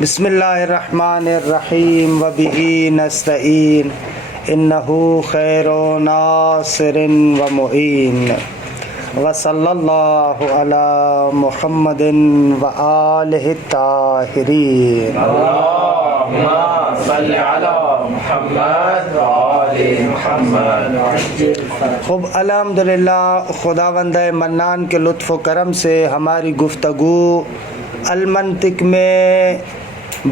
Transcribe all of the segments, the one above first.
بسم اللہ الرحمن الرحیم وبہ نستعین انہ خیر ناصر و معین وصلی اللہ علی محمد و آلہ الطاہرین اللہم صلی علی محمد و آل محمد۔ خوب الحمدللہ خداوند منان کے لطف و کرم سے ہماری گفتگو المنطق میں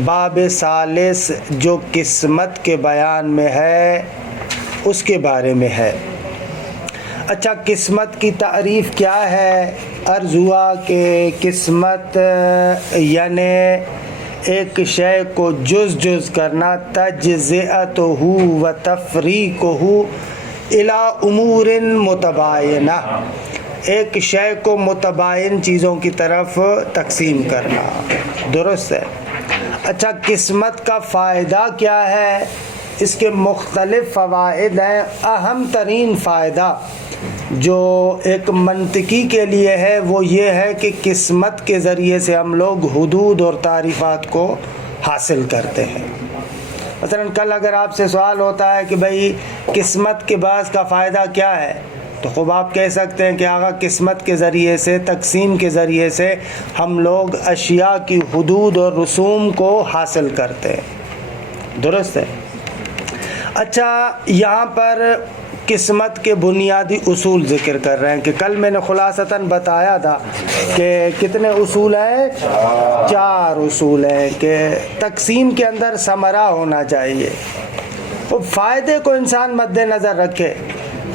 باب ثالث جو قسمت کے بیان میں ہے اس کے بارے میں ہے۔ اچھا، قسمت کی تعریف کیا ہے؟ عرض ہوا کہ قسمت یعنی ایک شے کو جز جز کرنا، تجزئتہ و تفریقہ الی امور متباینہ، ایک شے کو متباین چیزوں کی طرف تقسیم کرنا، درست ہے۔ اچھا، قسمت کا فائدہ کیا ہے؟ اس کے مختلف فوائد ہیں۔ اہم ترین فائدہ جو ایک منطقی کے لیے ہے وہ یہ ہے کہ قسمت کے ذریعے سے ہم لوگ حدود اور تعریفات کو حاصل کرتے ہیں۔ مثلا کل اگر آپ سے سوال ہوتا ہے کہ بھئی قسمت کے بعض کا فائدہ کیا ہے، تو خوب آپ کہہ سکتے ہیں کہ آقا قسمت کے ذریعے سے، تقسیم کے ذریعے سے ہم لوگ اشیاء کی حدود اور رسوم کو حاصل کرتے ہیں، درست ہے۔ اچھا، یہاں پر قسمت کے بنیادی اصول ذکر کر رہے ہیں کہ کل میں نے خلاصتاً بتایا تھا کہ کتنے اصول ہیں؟ 4 اصول ہیں کہ تقسیم کے اندر ثمرہ ہونا چاہیے، وہ فائدے کو انسان مد نظر رکھے۔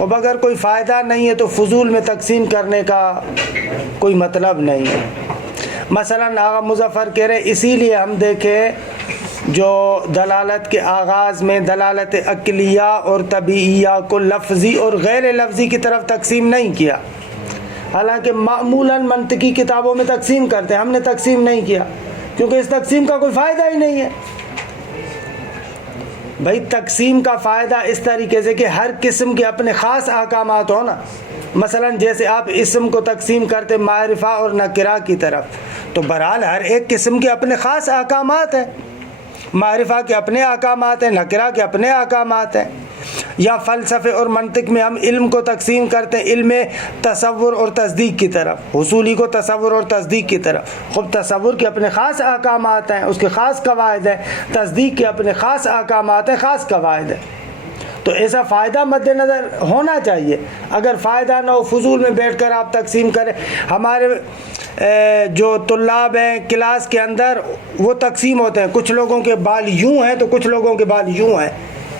اب اگر کوئی فائدہ نہیں ہے تو فضول میں تقسیم کرنے کا کوئی مطلب نہیں ہے۔ مثلا آغا مظفر کہہ رہے اسی لیے ہم دیکھیں جو دلالت کے آغاز میں دلالت عقلیہ اور طبیعیہ کو لفظی اور غیر لفظی کی طرف تقسیم نہیں کیا، حالانکہ معمولاً منطقی کتابوں میں تقسیم کرتے ہیں، ہم نے تقسیم نہیں کیا کیونکہ اس تقسیم کا کوئی فائدہ ہی نہیں ہے۔ بھائی تقسیم کا فائدہ اس طریقے سے کہ ہر قسم کے اپنے خاص احکامات ہو نا، مثلا جیسے آپ اسم کو تقسیم کرتے معرفہ اور نکرہ کی طرف، تو بہرحال ہر ایک قسم کے اپنے خاص احکامات ہیں، معرفہ کے اپنے احکامات ہیں، نکرہ کے اپنے احکامات ہیں۔ یا فلسفے اور منطق میں ہم علم کو تقسیم کرتے ہیں علم تصور اور تصدیق کی طرف، حصولی کو تصور اور تصدیق کی طرف۔ خب تصور کے اپنے خاص احکامات ہیں، اس کے خاص قواعد ہیں، تصدیق کے اپنے خاص احکامات ہیں، خاص قواعد ہیں۔ تو ایسا فائدہ مد نظر ہونا چاہیے۔ اگر فائدہ نہ ہو، فضول میں بیٹھ کر آپ تقسیم کریں۔ ہمارے جو طلاب ہیں کلاس کے اندر وہ تقسیم ہوتے ہیں، کچھ لوگوں کے بال یوں ہیں تو کچھ لوگوں کے بال یوں ہیں،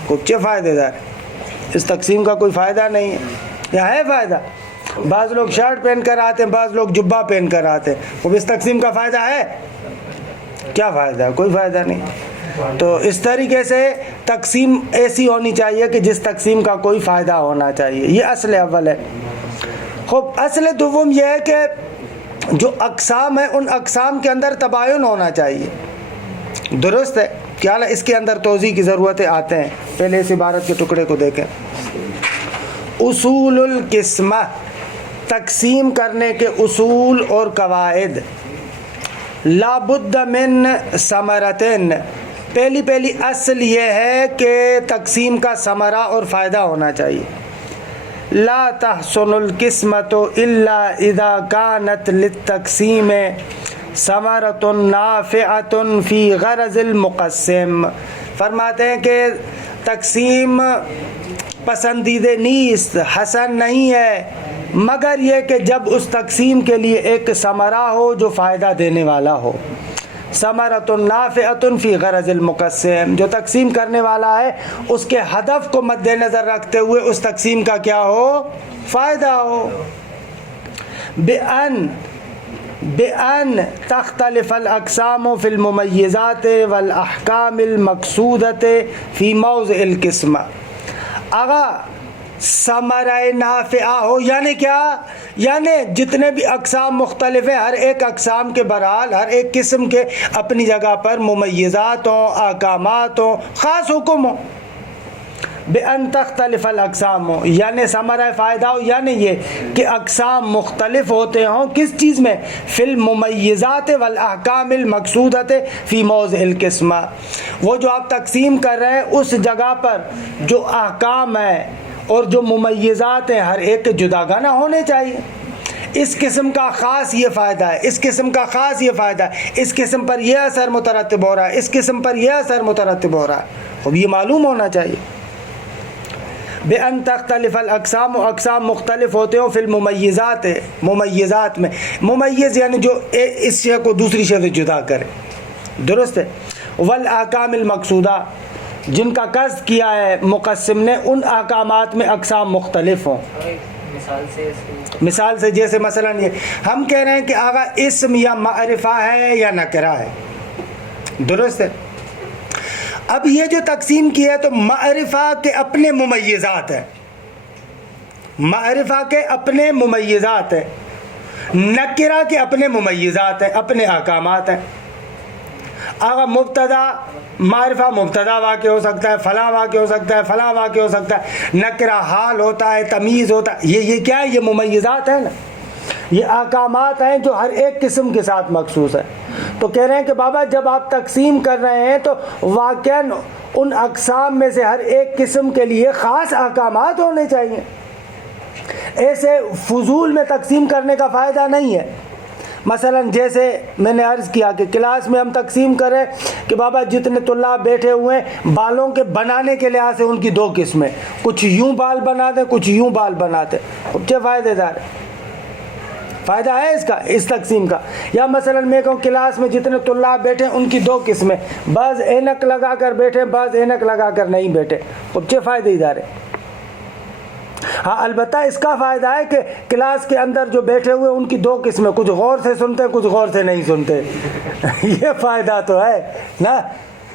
کچھ فائدہ دار، اس تقسیم کا کوئی فائدہ نہیں ہے یا ہے فائدہ؟ بعض لوگ شرٹ پہن کر آتے ہیں، بعض لوگ جبہ پہن کر آتے ہیں، وہ اس تقسیم کا فائدہ ہے؟ کیا فائدہ ہے؟ کوئی فائدہ نہیں۔ تو اس طریقے سے تقسیم ایسی ہونی چاہیے کہ جس تقسیم کا کوئی فائدہ ہونا چاہیے، یہ اصل اول ہے۔ خب اصل دوم یہ ہے کہ جو اقسام ہیں ان اقسام کے اندر تباین ہونا چاہیے، درست ہے۔ کیا اس کے اندر توضیح کی ضرورتیں آتے ہیں؟ پہلے اس عبارت کے ٹکڑے کو دیکھیں۔ اصول القسمہ، تقسیم کرنے کے اصول اور قواعد۔ لا بد من ثمرتین، پہلی اصل یہ ہے کہ تقسیم کا ثمرہ اور فائدہ ہونا چاہیے۔ لا تحسن القسمۃ الا اذا كانت للتقسیم ثمرۃ نافعۃ فی غرض المقسم۔ فرماتے ہیں کہ تقسیم پسندیدہ نیست، حسن نہیں ہے، مگر یہ کہ جب اس تقسیم کے لیے ایک ثمرہ ہو جو فائدہ دینے والا ہو۔ ثمرۃ نافعۃ فی غرض المقسم، جو تقسیم کرنے والا ہے اس کے ہدف کو مد نظر رکھتے ہوئے اس تقسیم کا کیا ہو؟ فائدہ ہو۔ بأن تختلف الاقسام فی الممیزات والاحکام المقصودۃ فی موضع القسمہ۔ آغا ثمرہ نافعہ ہو یعنی کیا؟ یعنی جتنے بھی اقسام مختلف ہیں، ہر ایک اقسام کے بہرحال ہر ایک قسم کے اپنی جگہ پر ممیزات ہوں، احکامات ہوں، خاص حکم ہوں۔ بأن تختلف الاقسام، یعنی ثمرہ فائدہ ہو یعنی یہ کہ اقسام مختلف ہوتے ہوں کس چیز میں؟ فی الممیزات والاحکام المقصودۃ فی موضع القسمہ، وہ جو آپ تقسیم کر رہے ہیں اس جگہ پر جو احکام ہیں اور جو ممیزات ہیں ہر ایک کے جداگانہ ہونے چاہیے. اس قسم کا خاص یہ فائدہ ہے، اس قسم کا خاص یہ فائدہ ہے، اس قسم پر یہ اثر مترتب ہو رہا ہے، اس قسم پر یہ اثر مترتب ہو رہا ہے، اب یہ معلوم ہونا چاہیے. بأن تختلف الاقسام، و اقسام مختلف ہوتے ہوں فی الممیزات، ممیزات میں، ممیز یعنی جو اس شے کو دوسری شے سے جدا کرے، درست ہے. والاحکام المقصودہ، جن کا قصد کیا ہے مقسم نے ان احکامات میں اقسام مختلف ہوں. مثال سے جیسے مثلا یہ ہم کہہ رہے ہیں کہ آغا اسم یا معرفہ ہے یا نکرہ ہے، درست ہے. اب یہ جو تقسیم کی ہے تو معرفہ کے اپنے ممیزات ہیں، معرفہ کے اپنے ممیزات ہیں، نکرہ کے اپنے ممیزات ہیں، اپنے احکامات ہیں. آغا مبتدا، معرفہ مبتدا واقع ہو سکتا ہے، فلاں واقع ہو سکتا ہے، فلاں واقع ہو سکتا ہے، نکرہ حال ہوتا ہے، تمیز ہوتا ہے. یہ کیا ہے؟ یہ ممیزات ہیں نا، یہ احکامات ہیں جو ہر ایک قسم کے ساتھ مخصوص ہے. تو کہہ رہے ہیں کہ بابا جب آپ تقسیم کر رہے ہیں تو واقعاً ان اقسام میں سے ہر ایک قسم کے لیے خاص احکامات ہونے چاہیے. ایسے فضول میں تقسیم کرنے کا فائدہ نہیں ہے. مثلا جیسے میں نے عرض کیا کہ کلاس میں ہم تقسیم کریں کہ بابا جتنے طلاب بیٹھے ہوئے ہیں بالوں کے بنانے کے لحاظ سے ان کی دو قسمیں، کچھ یوں بال بنا دیں کچھ یوں بال بناتے، کیا فائدہ دار ہے؟ فائدہ ہے اس کا، اس تقسیم کا. یا مثلا میں کہوں کلاس میں جتنے طلاب بیٹھے ان کی دو قسمیں، بعض اینک لگا کر بیٹھے بعض اینک لگا کر نہیں بیٹھے، کیا فائدہ دار ہے؟ ہاں البتہ اس کا فائدہ ہے کہ کلاس کے اندر جو بیٹھے ہوئے ان کی دو قسمیں، کچھ غور سے سنتے کچھ غور سے نہیں سنتے. یہ فائدہ تو ہے نا،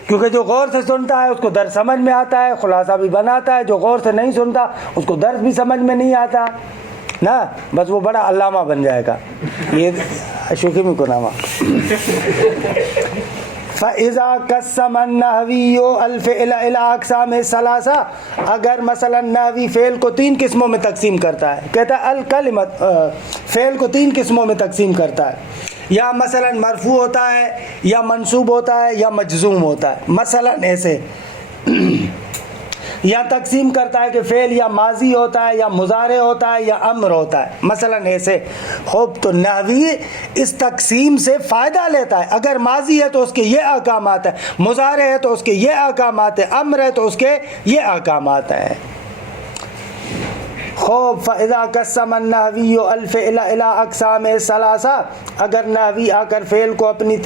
کیونکہ جو غور سے سنتا ہے اس کو درس سمجھ میں آتا ہے، خلاصہ بھی بناتا ہے. جو غور سے نہیں سنتا اس کو درس بھی سمجھ میں نہیں آتا نا، بس وہ بڑا علامہ بن جائے گا. یہ شوقی کو نامہ. فَإِذَا قَسَّمَ النَّحْوِيُّ الْفِعْلَ إِلَىٰ أَقْسَامِ ثَلَاثَةٍ، اگر مثلا نحوی فعل کو تین قسموں میں تقسیم کرتا ہے، کہتا ہے الکلمۃ، فعل کو تین قسموں میں تقسیم کرتا ہے، یا مثلا مرفوع ہوتا ہے یا منصوب ہوتا ہے یا مجزوم ہوتا ہے، مثلا ایسے. یا تقسیم کرتا ہے کہ فعل یا ماضی ہوتا ہے یا مضارع ہوتا ہے یا امر ہوتا ہے، مثلا ایسے. خوب، تو نحوی اس تقسیم سے فائدہ لیتا ہے. اگر ماضی ہے تو اس کے یہ احکامات ہیں، مضارع ہے تو اس کے یہ احکامات ہیں، امر ہے تو اس کے یہ احکامات ہیں. خوب، فَإِذَا قَسَّمَ النَّحْوِيُّ الْفِعْلَ إِلَىٰ أَقْسَامِ ثَلَاثَةٍ، اگر نحوی آ کر فعل کو اپنی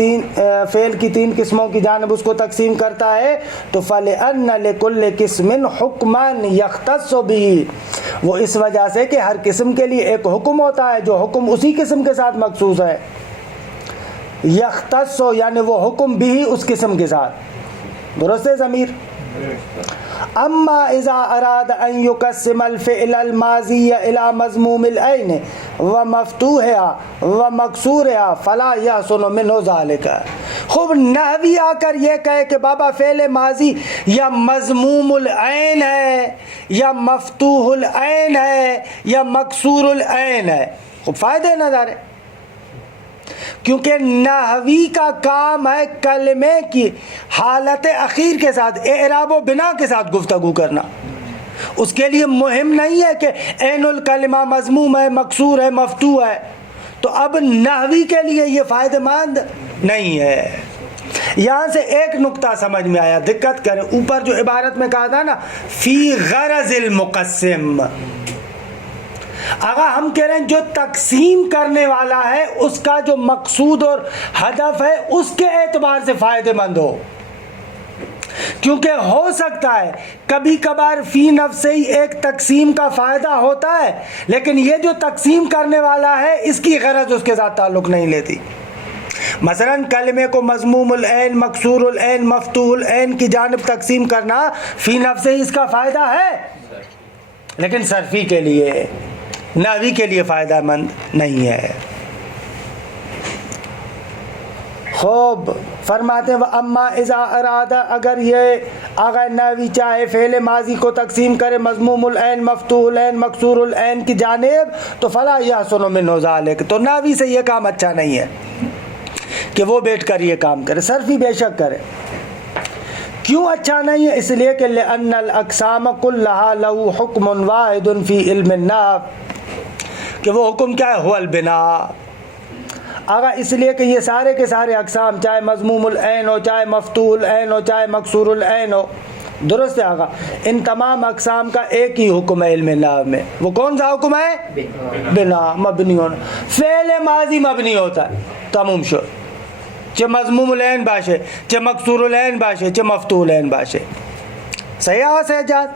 فعل کی تین قسموں کی جانب اس کو تقسیم کرتا ہے تو فَلِأَنَّ لِكُلِّ قِسْمٍ حُكْمًا يَخْتَصُّ بِهِ، وہ اس وجہ سے کہ ہر قسم کے لیے ایک حکم ہوتا ہے جو حکم اسی قسم کے ساتھ مخصوص ہے. یختص یعنی وہ حکم بھی اس قسم کے ساتھ، درست ہے ضمیر. اما اذا اراد ان يقسم الفعل الماضي الى مضموم العين ومفتوحها ومكسورها فلا يحسن منه ذلك. خوب، نحوی آ کر یہ کہے کہ بابا فعل ماضی یا مضموم العین ہے یا مفتوح العین ہے یا مکسور العین ہے، خوب فائدہ نظر ہے. کیونکہ نحوی کا کام ہے کلمے کی حالت اخیر کے ساتھ، اعراب و بنا کے ساتھ گفتگو کرنا. اس کے لیے مہم نہیں ہے کہ عین الکلمہ مضموم ہے، مکسور ہے، مفتوح ہے. تو اب نحوی کے لیے یہ فائدہ مند نہیں ہے. یہاں سے ایک نقطہ سمجھ میں آیا، دقت کریں. اوپر جو عبارت میں کہا تھا نا فی غرض المقسم، اگر ہم کہہ رہے ہیں جو تقسیم کرنے والا ہے اس کا جو مقصود اور ہدف ہے اس کے اعتبار سے فائدہ مند ہو. کیونکہ ہو سکتا ہے کبھی کبھار فی نفس ہی ایک تقسیم کا فائدہ ہوتا ہے، لیکن یہ جو تقسیم کرنے والا ہے اس کی غرض اس کے ساتھ تعلق نہیں لیتی. مثلا کلمے کو مضموم العین، مکسور العین، مفتوح العین کی جانب تقسیم کرنا فی نفس ہی اس کا فائدہ ہے، لیکن صرفی کے لیے، نحوی کے لیے فائدہ مند نہیں ہے. خوب فرماتے ہیں اما اذا ارادہ، اگر یہ آغا ناوی چاہے فعل ماضی کو تقسیم کرے مضموم العین، مفتوح العین، مکسور العین کی جانب تو فلا یحسن منہ ذالک، تو ناوی سے یہ کام اچھا نہیں ہے کہ وہ بیٹھ کر یہ کام کرے، صرفی بے شک کرے۔ کیوں اچھا نہیں ہے؟ اس لیے کہ لأن الاقسام كلها له حکم واحد فی علم النحو، کہ وہ حکم کیا ہے؟ هو البناء۔ آگا اس لیے کہ یہ سارے کے سارے اقسام، چاہے مضموم العین ہو، چاہے مفتوح العین ہو، چاہے مکسور العین ہو، درست ہے آگا، ان تمام اقسام کا ایک ہی حکم ہے علم نحو میں۔ وہ کون سا حکم ہے؟ بنا، مبنی ہونا۔ فعل ماضی مبنی ہوتا ہے، تمام شد، چه مضموم العین باشه، چه مکسور العین باشه، چه مفتوح العین باشه۔ صحیح ہے سجاد؟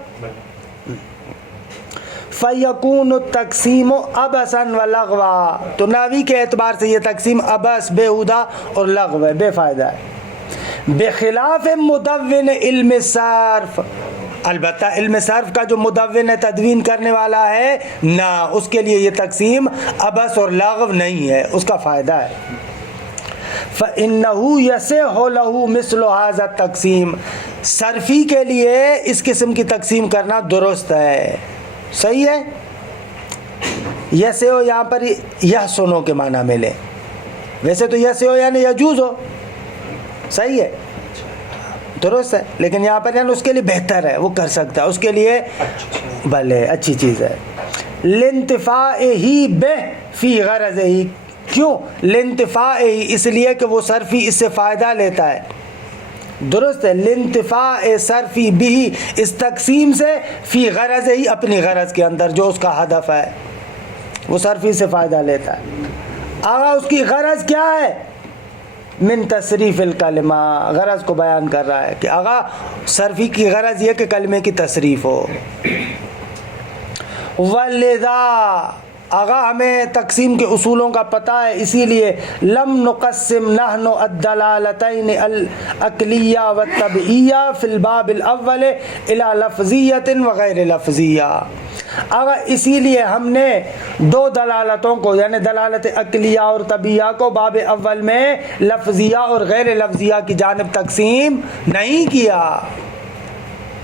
فَيَكُونُ التَّقْسِيمُ عَبَثًا وَلَغْوًا، تو ناوی کے اعتبار سے یہ تقسیم عبث، بےہودہ اور لغو ہے، بے فائدہ ہے۔ بخلاف مدون علم صرف، البتہ علم صرف کا جو مدون تدوین کرنے والا ہے نہ، اس کے لیے یہ تقسیم عبث اور لغو نہیں ہے، اس کا فائدہ ہے۔ فَإِنَّهُ يَصِحُّ لَهُ مِثْلُ هَذَا التَّقْسِيمِ، صرفی کے لیے اس قسم کی تقسیم کرنا درست ہے، صحیح ہے۔ یسے ہو یہاں پر یحسنو کے معنی میں لیں، ویسے تو یسے ہو یعنی یجوز ہو، صحیح ہے، درست ہے، لیکن یہاں پر یعنی اس کے لیے بہتر ہے، وہ کر سکتا ہے، اس کے لیے بھلے اچھی چیز ہے۔ لانتفاعہ بہ فی غرضہ، کیوں؟ لانتفاعہ، اس لیے کہ وہ صرفی اس سے فائدہ لیتا ہے، درست ہے۔ لانتفاع صرفی بھی، اس تقسیم سے، فی غرض ہی، اپنی غرض کے اندر جو اس کا ہدف ہے، وہ صرفی سے فائدہ لیتا ہے۔ آگا اس کی غرض کیا ہے؟ من تصریف الکلمہ، غرض کو بیان کر رہا ہے کہ آگا صرفی کی غرض یہ کہ کلمے کی تصریف ہو۔ ولذا، آگا ہمیں تقسیم کے اصولوں کا پتہ ہے، اسی لیے لم نقسم نحن الدلالتین العقلیہ والطبعیہ فی الباب الاول الی لفظیۃ وغیر لفظیہ، آگا اسی لیے ہم نے دو دلالتوں کو، یعنی دلالت عقلیہ اور طبعیہ کو باب اول میں لفظیہ اور غیر لفظیہ کی جانب تقسیم نہیں کیا،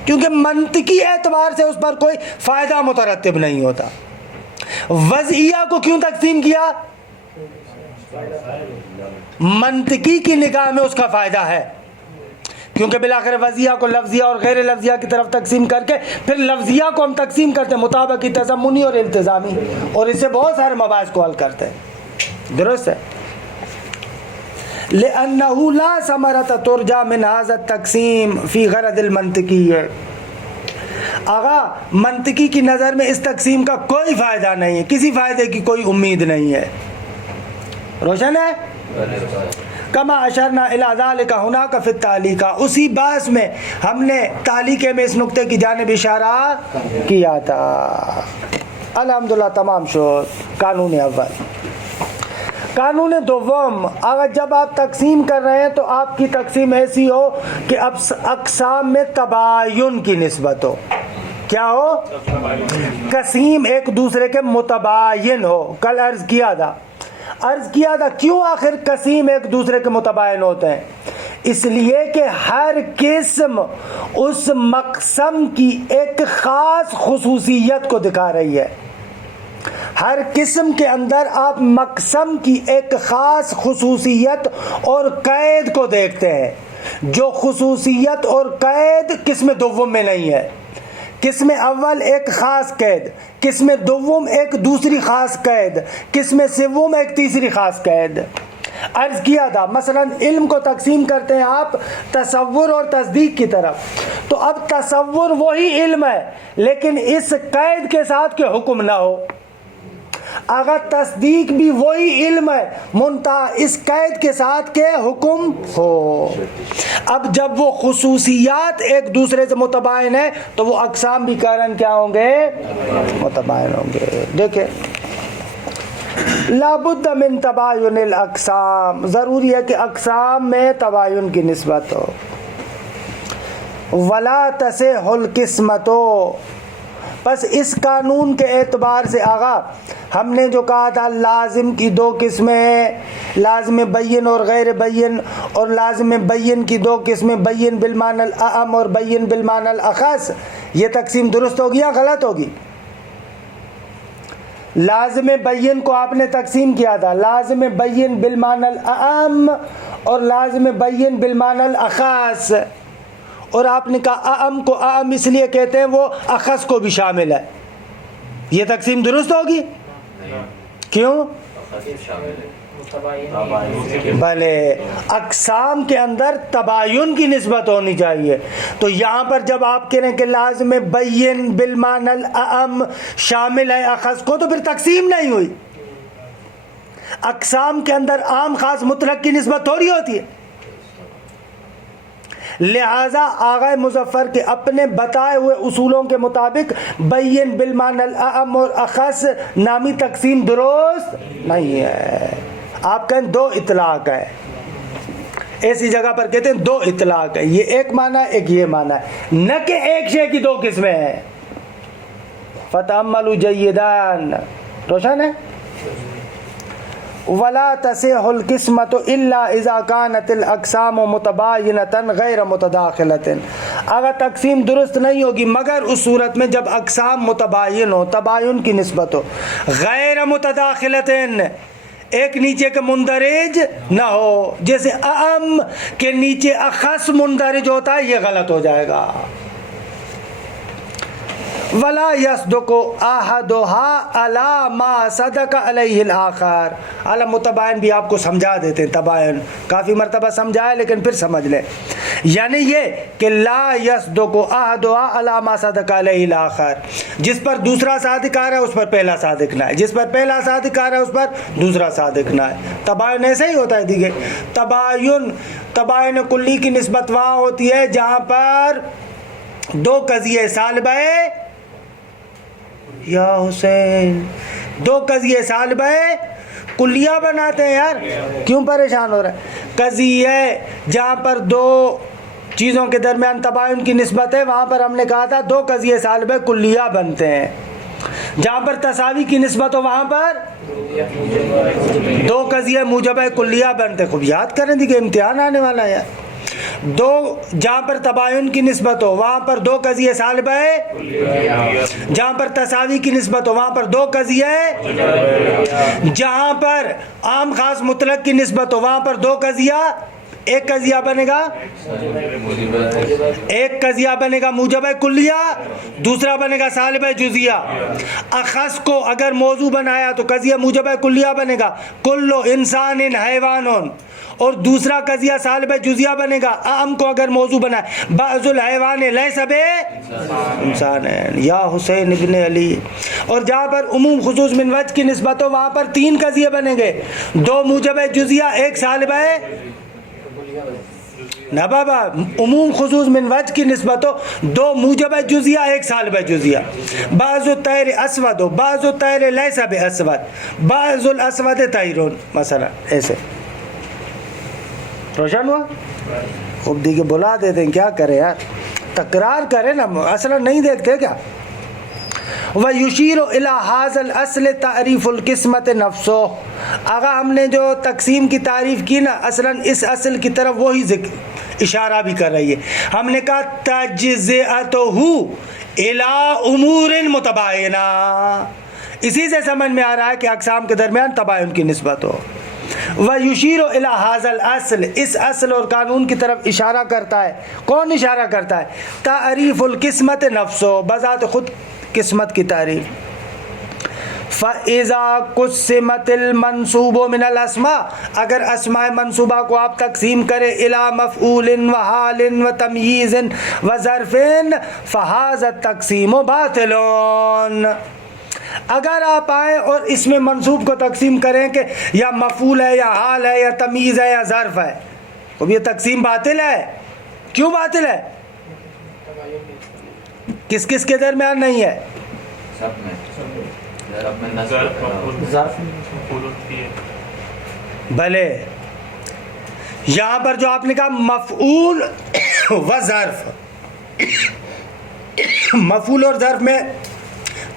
کیونکہ منطقی اعتبار سے اس پر کوئی فائدہ مترتب نہیں ہوتا۔ وضعیہ کو کیوں تقسیم کیا؟ منطقی کی نگاہ میں اس کا فائدہ ہے، کیونکہ بالآخر وضعیہ کو لفظیہ اور غیر لفظیہ کی طرف تقسیم کر کے پھر لفظیہ کو ہم تقسیم کرتے ہیں مطابقی، تضمنی اور التزامی، اور اس سے بہت سارے مباحث کو حل کرتے ہیں، درست ہے۔ لأنه لا ثمرة ترجى من هذا التقسیم فی غرض المنطقیہ، آغا منطقی کی نظر میں اس تقسیم کا کوئی فائدہ نہیں ہے، کسی فائدے کی کوئی امید نہیں ہے، روشن ہے؟ کما اشرنا الی ذلک ہناک فی التعلیق، اسی باعث میں ہم نے تعلیق میں اس نقطے کی جانب اشارہ کیا تھا۔ الحمدللہ تمام شد۔ قانون اول۔ قانون دوم، اگر جب آپ تقسیم کر رہے ہیں تو آپ کی تقسیم ایسی ہو کہ اب اقسام میں تباین کی نسبت ہو، کیا ہو؟ قسیم ایک دوسرے کے متباین ہو۔ کل عرض کیا تھا کیوں آخر قسیم ایک دوسرے کے متباین ہوتے ہیں؟ اس لیے کہ ہر قسم اس مقسم کی ایک خاص خصوصیت کو دکھا رہی ہے، ہر قسم کے اندر آپ مقسم کی ایک خاص خصوصیت اور قید کو دیکھتے ہیں، جو خصوصیت اور قید قسم دوم میں نہیں ہے۔ قسم اول ایک خاص قید، قسم دوم ایک دوسری خاص قید، قسم سوم ایک تیسری خاص قید۔ عرض کیا تھا مثلا علم کو تقسیم کرتے ہیں آپ تصور اور تصدیق کی طرف، تو اب تصور وہی علم ہے لیکن اس قید کے ساتھ کہ حکم نہ ہو، اگر تصدیق بھی وہی علم ہے منتہا اس قید کے ساتھ کہ حکم ہو۔ اب جب وہ خصوصیات ایک دوسرے سے متباین ہیں تو وہ اقسام بھی کارن کیا ہوں گے؟ متباین ہوں گے۔ دیکھیں لابد من تباین الاقسام، ضروری ہے کہ اقسام میں تباین کی نسبت ہو۔ ولا تصح القسمت، بس اس قانون کے اعتبار سے آغا ہم نے جو کہا تھا لازم کی دو قسمیں ہیں، لازم بین اور غیر بین، اور لازم بین کی دو قسمیں بین بالمعنی الاعم اور بین بالمعنی الاخص. یہ تقسیم درست ہوگی یا غلط ہوگی؟ لازم بین کو آپ نے تقسیم کیا تھا لازم بین بالمعنی الاعم اور لازم بین بالمعنی الاخص، اور آپ نے کہا اعم کو اعم اس لیے کہتے ہیں وہ اخص کو بھی شامل ہے. یہ تقسیم درست ہوگی؟ کیوں؟ بھلے اقسام کے اندر تباین کی نسبت ہونی چاہیے. تو یہاں پر جب آپ کہہ رہے ہیں کہ لازم بین بالمعنی الاعم شامل ہے اخص کو، تو پھر تقسیم نہیں ہوئی. اقسام کے اندر عام خاص مطلق کی نسبت تھوڑی ہوتی ہے. لہذا آغا مظفر کے اپنے بتائے ہوئے اصولوں کے مطابق بین بالمعنی الاعم اور اخص نامی تقسیم درست نہیں ہے. آپ کہیں دو اطلاق ہے، ایسی جگہ پر کہتے ہیں دو اطلاق ہے، یہ ایک معنی ہے ایک یہ معنی ہے، نہ کہ ایک شے کی دو قسمیں ہیں. فتأملوا جیدان، روشن ہے؟ ولا تصح القسمۃ الا اذا كانت الاقسام متباینۃ غیر متداخلۃ. اگر تقسیم درست نہیں ہوگی مگر اس صورت میں جب اقسام متباین ہو، تباین کی نسبت ہو، غیر متداخلۃ ایک نیچے کے مندرج نہ ہو. جیسے اعم کے نیچے اخص مندرج ہوتا ہے، یہ غلط ہو جائے گا. ولا يصدق احدها على ما صدق عليه الاخر. اعلی متباین بھی آپ کو سمجھا دیتے ہیں، تباین کافی مرتبہ سمجھائے لیکن پھر سمجھ لیں. یعنی یہ کہ لا يصدق احدها على ما صدق عليه الاخر، جس پر دوسرا صادق آ رہا ہے اس پر پہلا صادق نہ ہے، جس پر پہلا صادق آ رہا ہے اس پر دوسرا صادق نہ ہے. تباین ایسے ہی ہوتا ہے. دیکھیے تباین کلی کی نسبت وہاں ہوتی ہے جہاں پر دو قضیے سالبہ یا حسین، دو قضیے سالبہ کلیہ بناتے ہیں. یار کیوں پریشان ہو رہا ہے؟ قضیے جہاں پر دو چیزوں کے درمیان تباین کی نسبت ہے وہاں پر ہم نے کہا تھا دو قضیے سالبہ کلیہ بنتے ہیں. جہاں پر تساوی کی نسبت ہو وہاں پر دو قضیے موجبہ کلیہ بنتے ہیں. خوب یاد کریں دیکھیں امتحان آنے والا ہے. دو جہاں پر تباین کی نسبت ہو وہاں پر دو قضیے سالبہ ہے، جہاں پر تساوی کی نسبت ہو وہاں پر دو قضیے، جہاں پر عام خاص مطلق کی نسبت ہو وہاں پر دو قضیہ. ایک قضیہ بنے گا موجبہ کلیہ، دوسرا بنے گا سالبہ جزیہ. اخص کو اگر موضوع بنایا تو قضیہ موجبہ کلیہ بنے گا کل انسان حیوان، اور دوسرا قضیہ سالبہ جزیہ بنے گا اعم کو اگر موضوع بنائے بعض الحیوان لیس بے انسان یا حسین ابن علی. اور جہاں پر عموم خصوص من وجہ کی نسبت ہو وہاں پر تین قضیے بنیں گے، دو موجبہ جزیہ ایک سالبہ نہ بابا، عموم خصوص من وجہ کی نسبت ہو دو موجبہ جزیہ ایک سالبہ جزیہ. بعض الطیر اسود ہو بعض الطیر لیس بے اسود، بعض الاسود طیرون مثلا. ایسے روشن ہوا؟ خوب دی کے بلا دیتے ہیں، کیا کرے یار، تکرار کرے نا، اصلا نہیں دیکھتے کیا. وَيُشِيرُ إِلَى هَذَا الْأَصْلِ تَعْرِيفُ الْقِسْمَةِ نَفْسُهُ. اگر ہم نے جو تقسیم کی تعریف کی نا، اصلا اس اصل کی طرف وہی اشارہ بھی کر رہی ہے. ہم نے کہا تَجْزِئَتُهُ إِلَى أُمُورٍ مُتَبَايِنَةٍ. اسی سے سمجھ میں آ رہا ہے کہ اقسام کے درمیان تباین کی نسبت ہو. وَيُشِيرُ إِلَى هَذَا الْأَصْلِ، اس اصل اور قانون کی طرف اشارہ کرتا ہے. کون اشارہ کرتا ہے؟ تعریف القسمت نفسو، بذات خود قسمت کی تعریف. فَإِذَا قُسِّمَتِ الْمَنْصُوبُ مِنَ الْأَسْمَاءِ، اگر اسماء منصوبہ کو آپ تقسیم کریں إِلَى مَفْعُولٍ وَحَالٍ وَتَمْيِيزٍ وَظَرْفٍ فَهَذَا التَّقْسِيمُ بَاطِلٌ. اگر آپ آئیں اور اس میں منصوب کو تقسیم کریں کہ یا مفعول ہے یا حال ہے یا تمیز ہے یا ظرف ہے، تو یہ تقسیم باطل ہے. کیوں باطل ہے؟ کس کس کے درمیان نہیں ہے؟ بھلے یہاں پر جو آپ نے کہا مفعول و ظرف، مفعول اور ظرف میں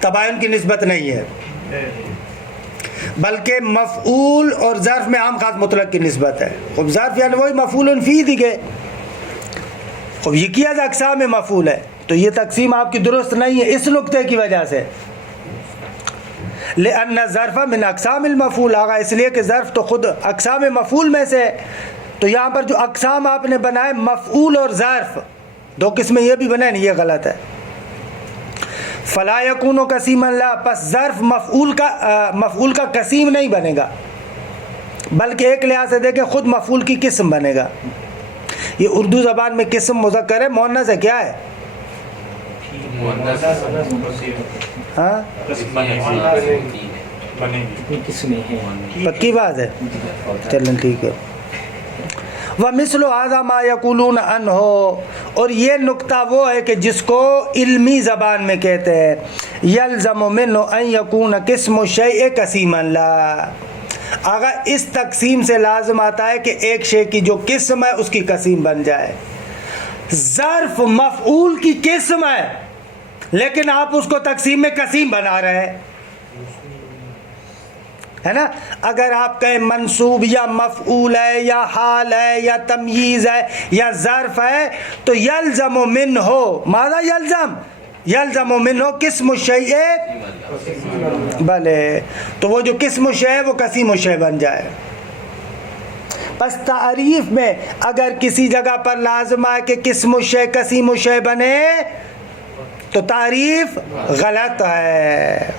تباین کی نسبت نہیں ہے، بلکہ مفعول اور ظرف میں عام خاص مطلق کی نسبت ہے. خب ظرف یعنی وہی مفعول فی دیگه. خب یہ کیا از اقسام مفعول ہے، تو یہ تقسیم آپ کی درست نہیں ہے اس نقطے کی وجہ سے. لأن الظرف من اقسام المفعول، آگا اس لیے کہ ظرف تو خود اقسام مفعول میں سے ہے. تو یہاں پر جو اقسام آپ نے بنائے مفعول اور ظرف دو قسمیں یہ بھی بنائے نہیں، یہ غلط ہے. فلا یکون قسیما لا، پس ظرف مفعول کا قسیم نہیں بنے گا، بلکہ ایک لحاظ سے دیکھیں خود مفعول کی قسم بنے گا. یہ اردو زبان میں قسم مذکر ہے، مؤنث ہے، کیا ہے؟ ہاں پکی بات ہے، چلیں ٹھیک ہے. وَمِثْلُ هَذَا مَا يَقُولُونَ عَنْهُ، اور یہ نقطہ وہ ہے کہ جس کو علمی زبان میں کہتے ہیں يَلْزَمُ مِنْهُ أَنْ يَكُونَ قِسْمُ الشَّيْءِ قَسِيمًا لَا، اگر اس تقسیم سے لازم آتا ہے کہ ایک شے کی جو قسم ہے اس کی قسیم بن جائے. ظرف مفعول کی قسم ہے لیکن آپ اس کو تقسیم میں قسیم بنا رہے ہیں، ہے نا. اگر آپ کہیں منصوب یا مفعول ہے یا حال ہے یا تمییز ہے یا ظرف ہے تو یلزم منہ، ماذا یلزم منہ قسم الشیء، بلے تو وہ جو قسم الشیء ہے وہ قسیم الشیء بن جائے. بس تعریف میں اگر کسی جگہ پر لازم ہے کہ قسم الشیء قسیم الشیء بنے تو تعریف غلط ہے.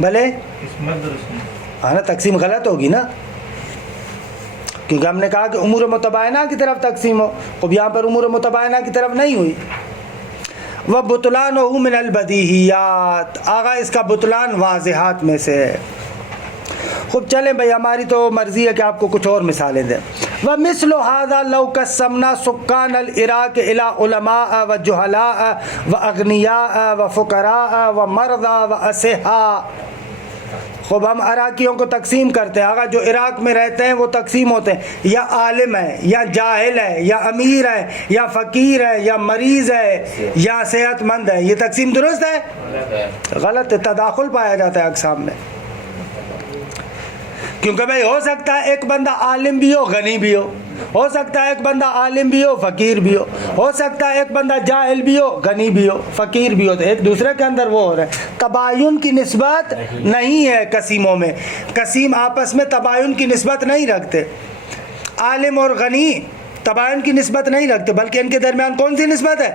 بھلے ہاں نا، تقسیم غلط ہوگی نا، کیونکہ ہم نے کہا کہ امور متباینہ کی طرف تقسیم ہو. اب یہاں پر امور متباینہ کی طرف نہیں ہوئی. وَبُطْلَانُهُ مِنَ الْبَدِیہِیَّات، آگا اس کا بطلان واضحات میں سے ہے. خوب چلیں بھائی، ہماری تو مرضی ہے کہ آپ کو کچھ اور مثالیں دیں. وَمِثْلُ هَذَا لَوْ قَسَّمْنَا سُكَّانَ الْعِرَاقِ إِلَىٰ عُلَمَاءَ وَجُهَلَاءَ وَأَغْنِيَاءَ وَفُقَرَاءَ وَمَرْضَىٰ وَأَصِحَّاءَ. خوب ہم عراقیوں کو تقسیم کرتے ہیں، آگا جو عراق میں رہتے ہیں وہ تقسیم ہوتے ہیں یا عالم ہے یا جاہل ہے یا امیر ہے یا فقیر ہے یا مریض ہے یا صحت مند ہے. یہ تقسیم درست ہے؟ غلط ہے، تداخل پایا جاتا ہے اقسام میں. کیونکہ بھائی ہو سکتا ہے ایک بندہ عالم بھی ہو غنی بھی ہو سکتا ہے ایک بندہ عالم بھی ہو فقیر بھی ہو سکتا ہے ایک بندہ جاہل بھی ہو غنی بھی ہو فقیر بھی ہو، تو ایک دوسرے کے اندر وہ ہو رہا ہے. تباین کی نسبت نہیں ہے قسیموں میں، قسیم آپس میں تباین کی نسبت نہیں رکھتے. عالم اور غنی تباین کی نسبت نہیں رکھتے، بلکہ ان کے درمیان کون سی نسبت ہے؟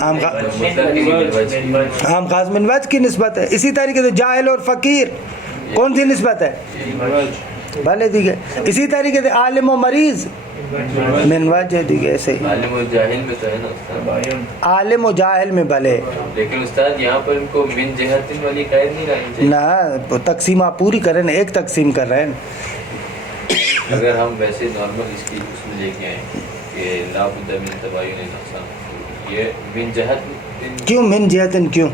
عام خاص من وجہ کی نسبت ہے. اسی طریقے سے جاہل اور فقیر کون سی نسبت ہے؟ بھلے دیگے. اسی طریقے سے عالم و مریض من وجہ دیگے. ایسے ہی عالم و جاہل میں تو ہے نا استاد، عالم و جاہل میں بھلے، لیکن استاد یہاں پر ان کو من جہت والی قید نہیں رہنی چاہیے نہ. تقسیم آپ پوری کریں نا، ایک تقسیم کر رہے ہیں. اگر ہم ویسے نارمل اس کی اس میں لے کے آئیں کہ لا بد من تباین الاقسام، یہ من جہت کیوں من جہتن کیوں؟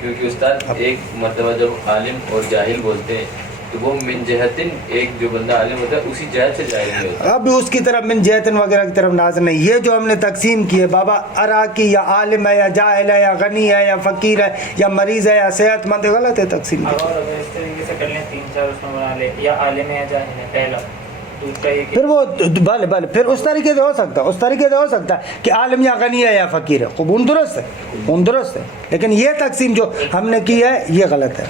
کیونکہ استاد ایک مرتبہ جب عالم اور جاہل بولتے ہیں تو وہ من جہتن، ایک جو بندہ عالم ہوتا ہے اسی جہت سے جاہل نہیں ہوتا. اب اس کی طرف من جہتن وغیرہ کی طرف ناظر نہیں. یہ جو ہم نے تقسیم کی ہے بابا، عراقی یا عالم ہے یا جاہل ہے یا غنی ہے یا فقیر ہے یا مریض ہے یا صحت مند ہے، غلط ہے تقسیم. اور اگر اس طریقے سے کر لیں 3-4 اس میں بنا لیں، یا عالم ہے یا جاہل ہے پہلا، دوسرا یہ پھر وہ بھلے پھر اس طریقے سے ہو سکتا ہے کہ عالم یا غنی ہے یا فقیر ہے. خوب ان درست ہے، لیکن یہ تقسیم جو ہم نے کی ہے یہ غلط ہے.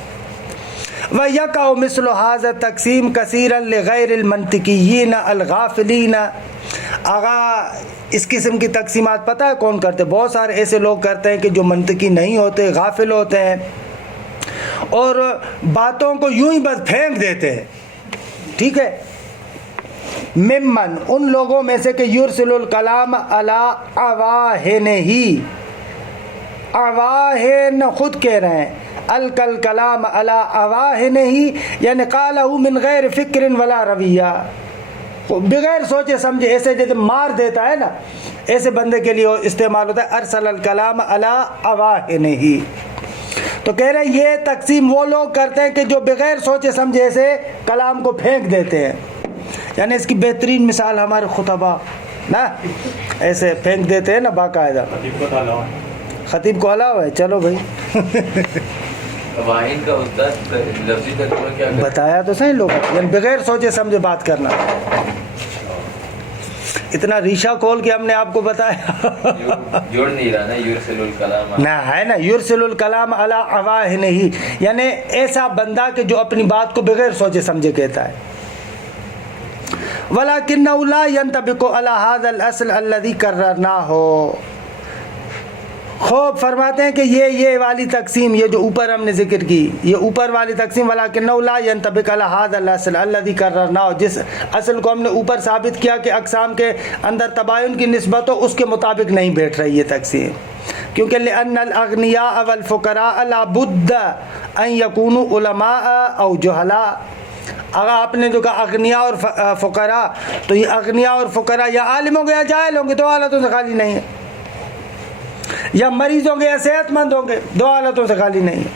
وَيَقَعُ مِثْلُ هَذَا التَّقْسِيمُ كَثِيرًا لِغَيْرِ الْمَنْطِقِيِّينَ الْغَافِلِينَ. آغا اس قسم کی تقسیمات پتہ ہے کون کرتے؟ بہت سارے ایسے لوگ کرتے ہیں کہ جو منطقی نہیں ہوتے، غافل ہوتے ہیں اور باتوں کو یوں ہی بس پھینک دیتے ہیں. ٹھیک ہے. ممن، ان لوگوں میں سے کہ یرسل الکلام علی اواہنہ، اواہن خود کہہ رہے ہیں الکل کلام علی اواہنہ، یعنی قالہ من غیر فکر ولا رویہ، بغیر سوچے سمجھے، ایسے جیسے مار دیتا ہے نا، ایسے بندے کے لیے استعمال ہوتا ہے ارسل الکلام علی اواہنہ. تو کہہ رہے ہیں یہ تقسیم وہ لوگ کرتے ہیں کہ جو بغیر سوچے سمجھے ایسے کلام کو پھینک دیتے ہیں. یعنی اس کی بہترین مثال ہمارے خطبہ نا ایسے پھینک دیتے ہیں نا باقاعدہ. خطیب کو علاوہ ہے. چلو بھائی واہن کا استاد لفظی ترجمہ کیا کرتا بتایا تو صحیح لوگ، یعنی بغیر سوچے سمجھے بات کرنا. اتنا ریشہ کھول کے ہم نے آپ کو بتایا. جوڑ نہیں رہا نا یرسل الکلام نہ ہے نا یرسل الکلام علی اواہنہ، یعنی ایسا بندہ کہ جو اپنی بات کو بغیر سوچے سمجھے کہتا ہے. وَلَكِنَّهُ لَا يَنْطَبِقُ عَلَى هَذَا الْأَصْلِ الَّذِي كَرَّرْنَاهُ. خوب فرماتے ہیں کہ یہ والی تقسیم، یہ جو اوپر ہم نے ذکر کی، یہ اوپر والی تقسیم وَلَكِنَّهُ لَا يَنْطَبِقُ عَلَى هَذَا الْأَصْلِ الَّذِي كَرَّرْنَاهُ، جس اصل کو ہم نے اوپر ثابت کیا کہ اقسام کے اندر تباین کی نسبت ہو، اس کے مطابق نہیں بیٹھ رہی یہ تقسیم. کیونکہ لأن الأغنياء والفقراء لا بد ان يكونوا علماء او جہلاء. اگر آپ نے جو کہا اغنیاء اور فقراء، تو یہ اغنیاء اور فقراء یا عالم ہوں گے یا جاہل ہوں گے، دو حالتوں سے خالی نہیں ہے. یا مریض ہوں گے یا صحت مند ہوں گے، دو حالتوں سے خالی نہیں ہے.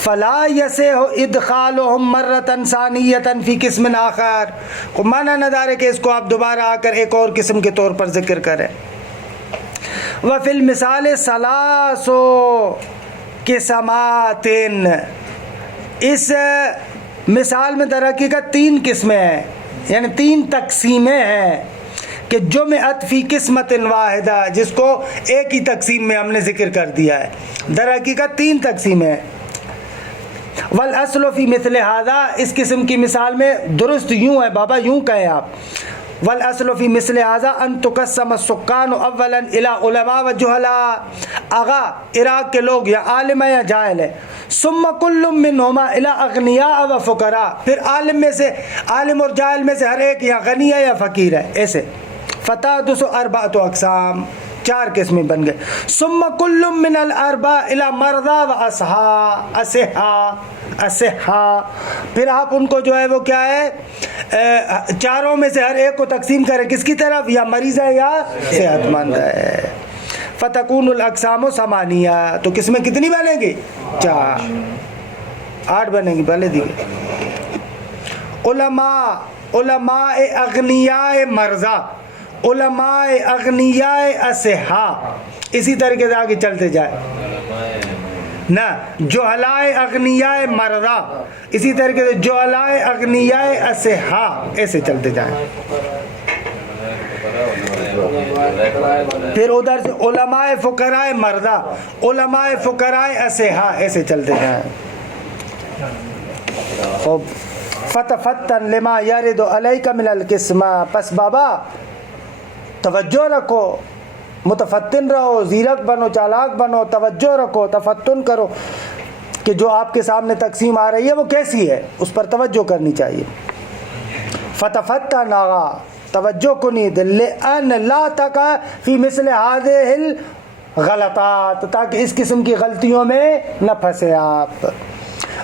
فلا یصح ادخالهم مرة ثانیة فی قسم آخر، کو مانا نہ دارے کہ اس کو آپ دوبارہ آ کر ایک اور قسم کے طور پر ذکر کریں. وفی المثال ثلاث قسمات، اس مثال میں در حقیقت 3 قسمیں ہیں، یعنی 3 تقسیمیں ہیں کہ جمعت فی قسمت واحدہ، جس کو ایک ہی تقسیم میں ہم نے ذکر کر دیا ہے. در حقیقت 3 تقسیمیں ہیں. والاصل فی مثل ھذا، اس قسم کی مثال میں درست یوں ہے بابا، یوں کہیں آپ. والاصل فی مثل ھذا ان تقسم السکان اولا الی علماء و جہلاء، آغا عراق کے لوگ یا عالم ہیں یا جاہل ہیں. ثم کل منہما الی اغنیاء و فقراء، پھر عالم میں سے، عالم اور جاہل میں سے ہر ایک یا غنی ہے یا فقیر ہے. ایسے فتحدث 4 اقسام، 4 قسمیں بن گئے. ثم کل من الاربع الی مرضى و اصحاء، پھر آپ ان کو جو ہے وہ کیا ہے، چاروں میں سے ہر ایک کو تقسیم کریں کس کی طرف، یا مریض ہے یا صحت مند ہے. فتکون الاقسام 8، تو قسمیں کتنی بنیں گی؟ 4، 8 بنیں گی. پہلے دیکھیں علماء اغنیاء مرضى، علماء اغنیاء اصحاء، اسی طریقے سے آگے چلتے جائیں نہ. جہلاء اغنیاء مرضى، اسی طریقے سے جہلاء اغنیاء اصحاء، ایسے چلتے جائیں. پھر ادھر سے علماء فقراء مرضى، علماء فقراء اصحاء، ایسے چلتے جائیں. خوب. فتفتن لما یرد علیک من القسمہ، پس بابا توجہ رکھو، متفتن رہو، زیرک بنو، چالاک بنو، توجہ رکھو، تفتن کرو کہ جو آپ کے سامنے تقسیم آ رہی ہے وہ کیسی ہے، اس پر توجہ کرنی چاہیے. فتفتن، آغا توجہ کنید، لأن لا تقع فی مثل هذه الغلطات، تاکہ اس قسم کی غلطیوں میں نہ پھنسے آپ.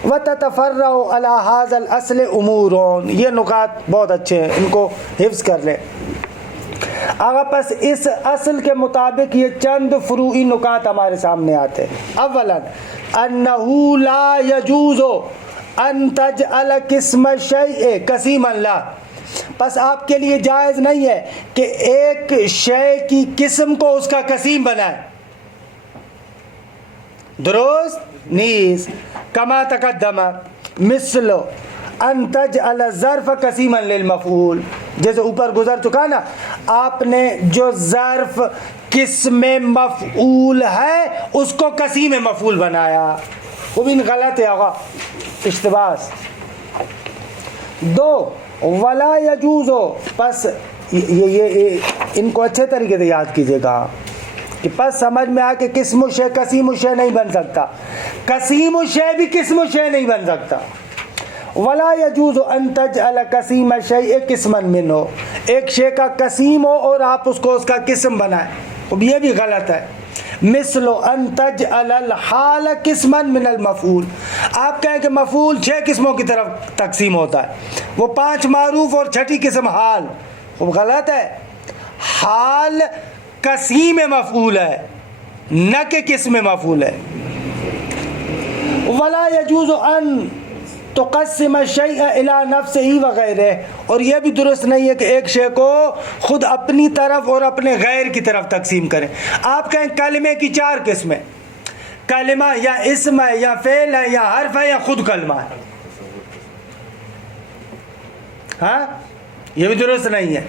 وتتفرع على هذا الاصل امور، یہ نکات بہت اچھے ہیں، ان کو حفظ کر لیں. آگا پس اس اصل کے مطابق یہ چند فروعی نکات ہمارے سامنے آتے ہیں. اولا انہ لا یجوز ان تجعل قسم الشیء قسیما لا، پس آپ کے لیے جائز نہیں ہے کہ ایک شے کی قسم کو اس کا قسیم بنائیں. درست نیز. کما تقدم مثل ان تجعل الظرف قسیما للمفعول، جیسے اوپر گزر چکا نا، آپ نے جو ظرف قسم مفعول ہے اس کو قسیم مفعول بنایا، وہ بھی غلط ہے آقا، اشتباس. 2 ولا یجوز، پس یہ ان کو اچھے طریقے سے یاد کیجیے گا کہ پس سمجھ میں آ کہ قسم و شے قسیم و شے نہیں بن سکتا، قسیم و شے بھی قسم و شے نہیں بن سکتا. ولا یجوز ان تجعل قسیم الشیء قسما منه، ایک شے کا قسیم ہو اور آپ اس کو اس کا قسم بنائیں، اب یہ بھی غلط ہے. مثل ان تجعل الحال قسما من المفعول، آپ کہیں کہ مفعول 6 قسموں کی طرف تقسیم ہوتا ہے، وہ 5 معروف اور 6ٹھی قسم حال، وہ غلط ہے. حال قسیم مفعول ہے نہ کہ قسم مفعول ہے. ولا یجوز ان تقسم الشیء الی نفسہ وغیرہ، اور یہ بھی درست نہیں ہے کہ ایک شے کو خود اپنی طرف اور اپنے غیر کی طرف تقسیم کریں. آپ کہیں کلمے کی 4 قسمیں، کلمہ یا اسم ہے یا فعل ہے یا حرف ہے یا خود کلمہ ہے. ہاں یہ بھی درست نہیں ہے،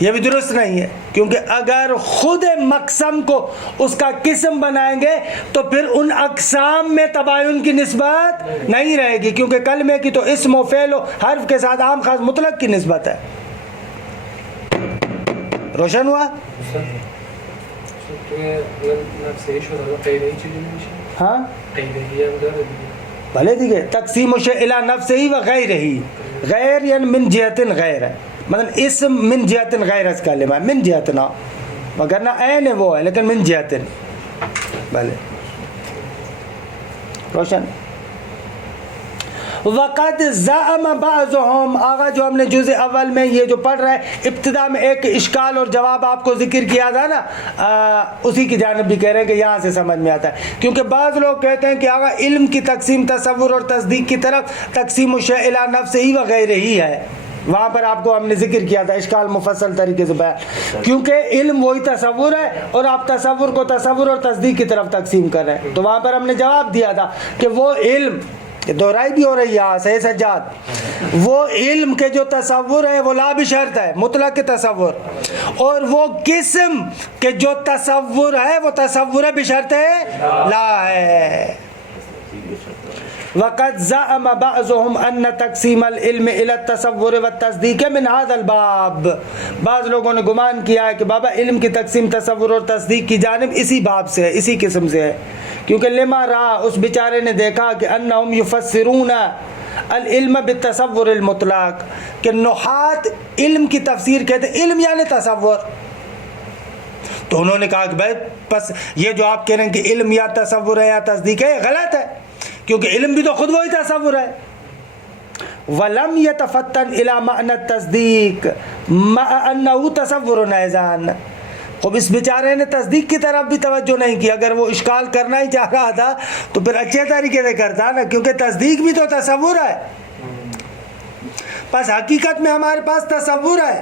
یہ بھی درست نہیں ہے، کیونکہ اگر خود مقسم کو اس کا قسم بنائیں گے تو پھر ان اقسام میں تباین کی نسبت نہیں رہے گی، کیونکہ کلمے کی تو اسم و فعل و حرف کے ساتھ عام خاص مطلق کی نسبت ہے. روشن ہوا؟ ہاں بھلے دیکھے تقسیم الشیء الی نفسہ وغیرہ، غیر یعنی من جہت غیر ہے، مثلا اسم من جہت غیر اس کلمہ ہے، من جہتنا، وگرنہ عین وہ ہے لیکن من جہت. بھلے روشن. وقت زعم بعضهم، آغا جو ہم نے جزء اول میں یہ جو پڑھ رہا ہے ابتدا میں ایک اشکال اور جواب آپ کو ذکر کیا تھا نا، اسی کی جانب بھی کہہ رہے ہیں کہ یہاں سے سمجھ میں آتا ہے، کیونکہ بعض لوگ کہتے ہیں کہ آغا علم کی تقسیم تصور اور تصدیق کی طرف تقسیم الشیء الی نفسہ وغیرہ ہی ہے. وہاں پر آپ کو ہم نے ذکر کیا تھا اشکال مفصل طریقے سے بیان، کیونکہ علم وہی تصور ہے اور آپ تصور کو تصور اور تصدیق کی طرف تقسیم کر رہے ہیں. تو وہاں پر ہم نے جواب دیا تھا کہ وہ علم، دہرائی بھی ہو رہی ہے یہاں سے سجاد، وہ علم کے جو تصور ہے وہ لا بشرط ہے، مطلق کے تصور، اور وہ قسم کے جو تصور ہے وہ تصور بشرط لا ہے. وقد زعم بعضهم ان تقسیم العلم الى التصور والتصدیق من هذا الباب، بعض لوگوں نے گمان کیا ہے کہ بابا علم کی تقسیم تصور اور تصدیق کی جانب اسی باب سے ہے، اسی قسم سے ہے، کیونکہ لما رہا اس بیچارے نے دیکھا کہ انہم یفسرون العلم بالتصور المطلق، کہ نحات علم کی تفسیر کہتے ہیں علم یعنی تصور. تو انہوں نے کہا کہ بھائی پس یہ جو آپ کہہ رہے ہیں کہ علم یا تصور ہے یا تصدیق ہے، غلط ہے، کیونکہ علم بھی تو خود وہی تصور ہے. وَلَمْ يَتَفَتَّنْ إِلَى مَعْنَى التَّصْدِيقِ مَعَ أَنَّهُ تَصَوُّرٌ أَيْضًا. خوب اس بیچارے نے تصدیق کی طرف بھی توجہ نہیں کی. اگر وہ اشکال کرنا ہی چاہ رہا تھا تو پھر اچھے طریقے سے کرتا نا، کیونکہ تصدیق بھی تو تصور ہے. پس حقیقت میں ہمارے پاس تصور ہے.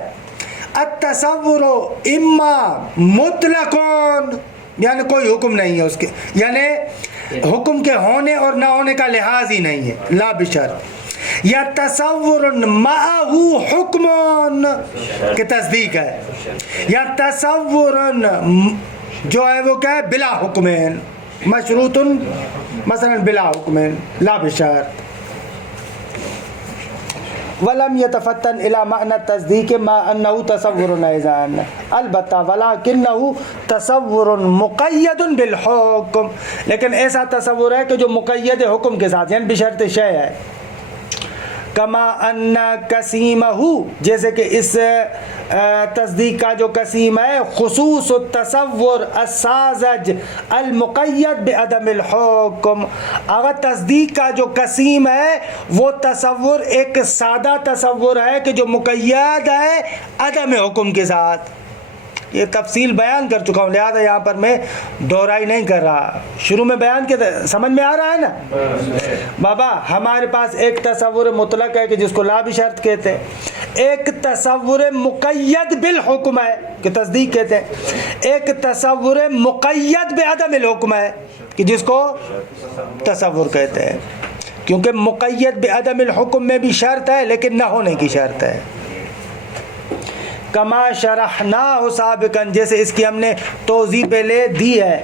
التصور اما مطلقون، یعنی کوئی حکم نہیں ہے اس کے، یعنی حکم کے ہونے اور نہ ہونے کا لحاظ ہی نہیں ہے، لا بشرط، یا تصور معہ حکم کہ تصدیق ہے، یا تصور جو ہے وہ کیا ہے بلا حکمین، مشروط مثلا بلا حکمین لا بشرط. ولم يتفتن الى معنى التصديق ما انه تصور ايضا، البتہ ولكنه تصور مقید بالحکم، لیکن ایسا تصور ہے کہ جو مقید حکم کے ساتھ، یعنی بشرط شے ہے. کما ان قسیمہ، جیسے کہ اس تصدیق کا جو قسیم ہے خصوص التصور الساذج المقید بعدم الحکم، اگر تصدیق کا جو قسیم ہے وہ تصور ایک سادہ تصور ہے کہ جو مقید ہے عدم حکم کے ساتھ. یہ تفصیل بیان کر چکا ہوں، لہذا یہاں پر میں دہرائی نہیں کر رہا. شروع میں بیان کیا تھا، سمجھ میں آ رہا ہے نا بابا؟ ہمارے پاس ایک تصور مطلق ہے کہ جس کو لا بشرط کہتے ہیں، ایک تصور مقید بالحکم ہے کہ تصدیق کہتے ہیں، ایک تصور مقید بعدم الحکم ہے کہ جس کو تصور کہتے ہیں، کیونکہ مقید بعدم الحکم میں بھی شرط ہے لیکن نہ ہونے کی شرط ہے. کما شرحناہ سابقا، جیسے اس کی ہم نے توضیح پہلے دی ہے.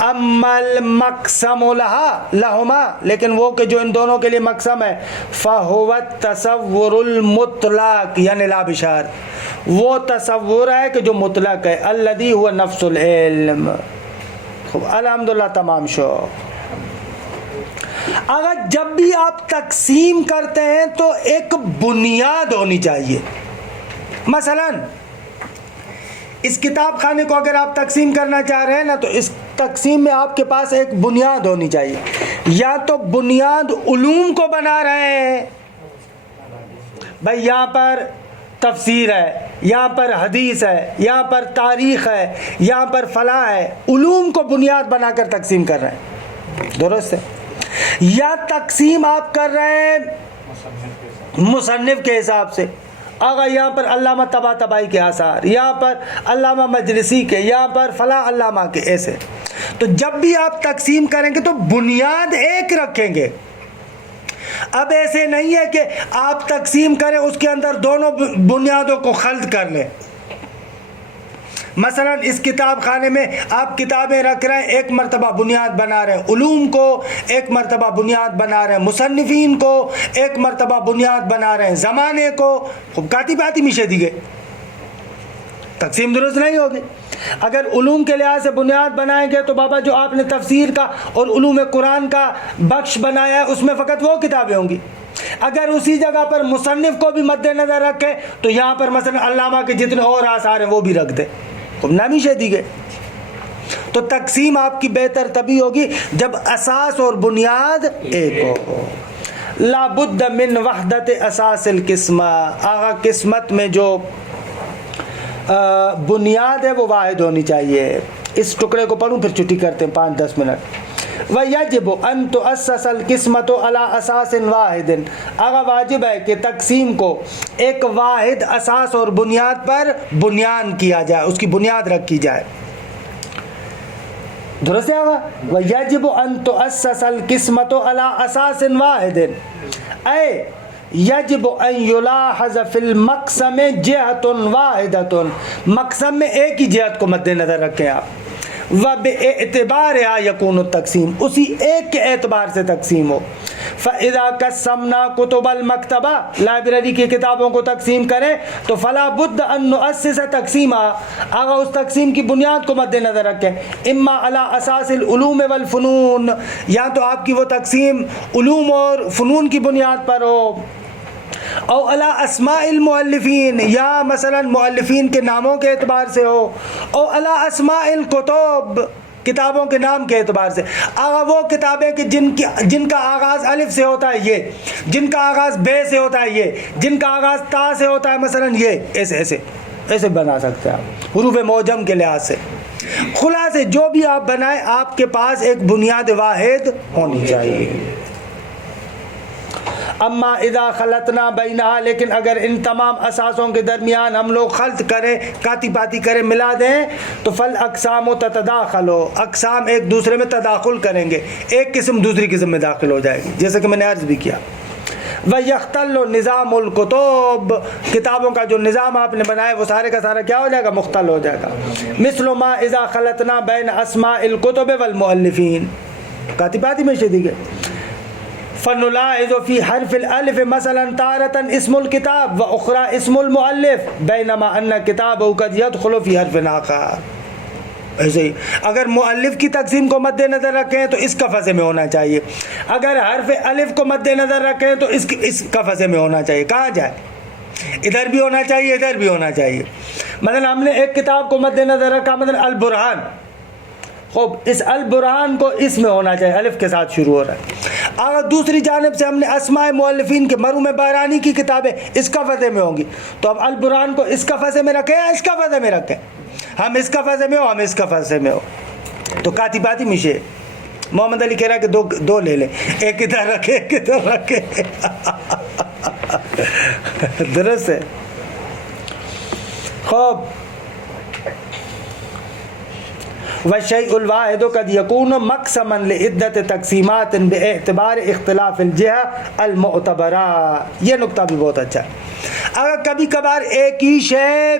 اما المقسم لہما، لیکن وہ کہ جو ان دونوں کے لیے مقسم ہے، فہو التصور المطلق یعنی لا بشرط، وہ تصور ہے کہ جو مطلق ہے، الذی هو نفس العلم. الحمدللہ تمام شو. اگر جب بھی آپ تقسیم کرتے ہیں تو ایک بنیاد ہونی چاہیے. مثلا اس کتاب خانے کو اگر آپ تقسیم کرنا چاہ رہے ہیں نا تو اس تقسیم میں آپ کے پاس ایک بنیاد ہونی چاہیے. یا تو بنیاد علوم کو بنا رہے ہیں، بھائی یہاں پر تفسیر ہے، یہاں پر حدیث ہے، یہاں پر تاریخ ہے، یہاں پر فلاں ہے، علوم کو بنیاد بنا کر تقسیم کر رہے ہیں، درست ہے. یا تقسیم آپ کر رہے ہیں مصنف کے حساب سے. اگر یہاں پر علامہ طباطبائی کے آثار، یہاں پر علامہ مجلسی کے، یہاں پر فلاں علامہ کے، ایسے. تو جب بھی آپ تقسیم کریں گے تو بنیاد ایک رکھیں گے. اب ایسے نہیں ہے کہ آپ تقسیم کریں اس کے اندر دونوں بنیادوں کو خلط کر لیں. مثلا اس کتاب خانے میں آپ کتابیں رکھ رہے ہیں، ایک مرتبہ بنیاد بنا رہے ہیں علوم کو، ایک مرتبہ بنیاد بنا رہے ہیں مصنفین کو، ایک مرتبہ بنیاد بنا رہے ہیں زمانے کو. خوب کاتی پاتی مشے دیگے، تقسیم درست نہیں ہوگی. اگر علوم کے لحاظ سے بنیاد بنائیں گے تو بابا جو آپ نے تفسیر کا اور علوم قرآن کا بخش بنایا ہے اس میں فقط وہ کتابیں ہوں گی. اگر اسی جگہ پر مصنف کو بھی مد نظر رکھے تو یہاں پر مثلا علامہ کے جتنے اور آثار ہیں وہ بھی رکھ دے، خوب نامی شے دیگے. تو تقسیم آپ کی بہتر تبھی ہوگی جب اساس اور بنیاد ایک ہو. لا بد من وحدت اساس القسمہ، آغا قسمت میں جو بنیاد ہے وہ واحد ہونی چاہیے. اس ٹکڑے کو پڑھوں پھر چھٹی کرتے ہیں 5-10 منٹ. وَيَجِبُ أَن تُؤَسَّسَ الْقِسْمَةُ عَلَىٰ أَسَاسٍ وَاحِدٍ، آغا واجب ہے کہ تقسیم کو ایک واحد اساس اور بنیاد پر بنیان کیا جائے، اس کی بنیاد رکھی جائے. درست ہے آغا؟ وَيَجِبُ أَن تُؤَسَّسَ الْقِسْمَةُ عَلَىٰ أَسَاسٍ وَاحِدٍ اے یجب ان یلاحظ فی المقسم جہت واحدۃ، مقسم میں ایک ہی جہت کو مد نظر رکھیں آپ. وباعتبارها یکون التقسیم، اسی ایک کے اعتبار سے تقسیم ہو. فاذا قسمنا کتب المکتبہ، لائبریری کی کتابوں کو تقسیم کریں تو فلا بد ان نؤسس تقسیما، اگر اس تقسیم کی بنیاد کو مد نظر رکھیں. اما علی اساس العلوم والفنون، یا تو آپ کی وہ تقسیم علوم اور فنون کی بنیاد پر ہو، او علی اسماء المؤلفین، یا مثلا مؤلفین کے ناموں کے اعتبار سے ہو، او علی اسماء الکتب، کتابوں کے نام کے اعتبار سے. اگر وہ کتابیں کہ جن کا آغاز الف سے ہوتا ہے یہ، جن کا آغاز بے سے ہوتا ہے یہ، جن کا آغاز تا سے ہوتا ہے مثلا یہ، ایسے ایسے ایسے بنا سکتے ہیں آپ حروف معجم کے لحاظ سے. خلاصے جو بھی آپ بنائیں آپ کے پاس ایک بنیاد واحد ہونی چاہیے. اما اذا خلطنا بینہا، لیکن اگر ان تمام اساسوں کے درمیان ہم لوگ خلط کریں، کاتی پاتی کریں، ملا دیں تو فل اقسام تتداخل، اقسام ایک دوسرے میں تداخل کریں گے، ایک قسم دوسری قسم میں داخل ہو جائے گی، جیسا کہ میں نے عرض بھی کیا. وَيَخْتَلُّ نِظَامُ الْكُتُبِ، کتابوں کا جو نظام آپ نے بنایا وہ سارے کا سارا کیا ہو جائے گا؟ مختل ہو جائے گا. مثل ما اذا خلطنا بین اسماء الکتب والمؤلفین، کاتی پاتی میں شدید ہے. فنلاحظ فی حرف الالف مثلا تارة اسم الکتاب واخرى اسم المؤلف بینما ان کتابه قد يدخل فی حرف آخر. ایسے ہی اگر مؤلف کی تقسیم کو مد نظر رکھیں تو اس قفزے میں ہونا چاہیے، اگر حرف الف کو مد نظر رکھیں تو اس قفزے میں ہونا چاہیے. کہاں جائے؟ ادھر بھی ہونا چاہیے، ادھر بھی ہونا چاہیے. مثلا ہم نے ایک کتاب کو مد نظر رکھا، مثلا البرہان، خوب اس البرہان کو اس میں ہونا چاہیے، الف کے ساتھ شروع ہو رہا ہے. اگر دوسری جانب سے ہم نے اسماء مؤلفین کے مروم بارانی کی کتابیں اس قفزے میں ہوں گی تو اب البرہان کو اس قفزے میں رکھیں یا اس قفزے میں رکھیں؟ ہم اس قفزے میں ہو، ہم اس قفزے میں ہو. تو کاتی پاتی مشے محمد علی کہہ رہا کہ دو لے لیں، ایک ادھر رکھے ایک ادھر رکھے. درست ہے. خوب والشیء الواحد قد یکون مقسما لعدت تقسیمات باعتبار اختلاف الجہہ المعتبرہ. یہ نقطہ بھی بہت اچھا ہے. اگر کبھی کبھار ایک ہی شے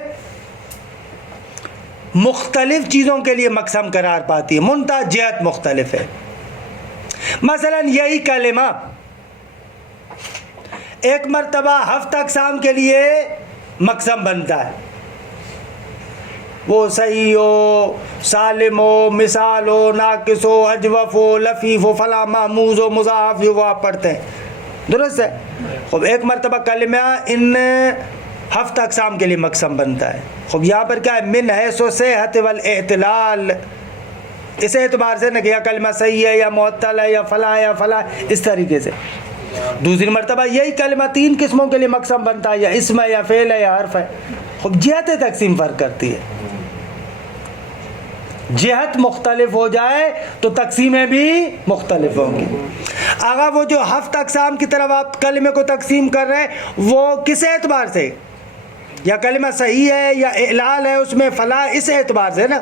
مختلف چیزوں کے لیے مقسم قرار پاتی ہے، منتہا جہت مختلف ہے. مثلا یہی کلمہ ایک مرتبہ 7 اقسام کے لیے مقسم بنتا ہے، وہ صحیح ہو، سالم ہو، مثال ہو، ناقص ہو، اجوف ہو، لفیف ہو، فلاں محموز ہو، مضاعف ہو، وہ آپ پڑھتے ہیں. درست ہے. خب ایک مرتبہ کلمہ ان 7 اقسام کے لیے مقسم بنتا ہے. خب یہاں پر کیا ہے؟ من حیث صحت والاعتلال، اس اعتبار سے نہ کہ یا کلمہ صحیح ہے یا معطل ہے یا فلاں اس طریقے سے. دوسری مرتبہ یہی کلمہ 3 قسموں کے لیے مقسم بنتا ہے، یا اسم ہے یا فعل ہے یا حرف ہے. خب جہت تقسیم فرق کرتی ہے. جہت مختلف ہو جائے تو تقسیمیں بھی مختلف ہوں گی. اگر وہ جو 7 اقسام کی طرف آپ کلمے کو تقسیم کر رہے ہیں وہ کس اعتبار سے، یا کلمہ صحیح ہے یا اعلال ہے اس میں فلاں، اس اعتبار سے نا.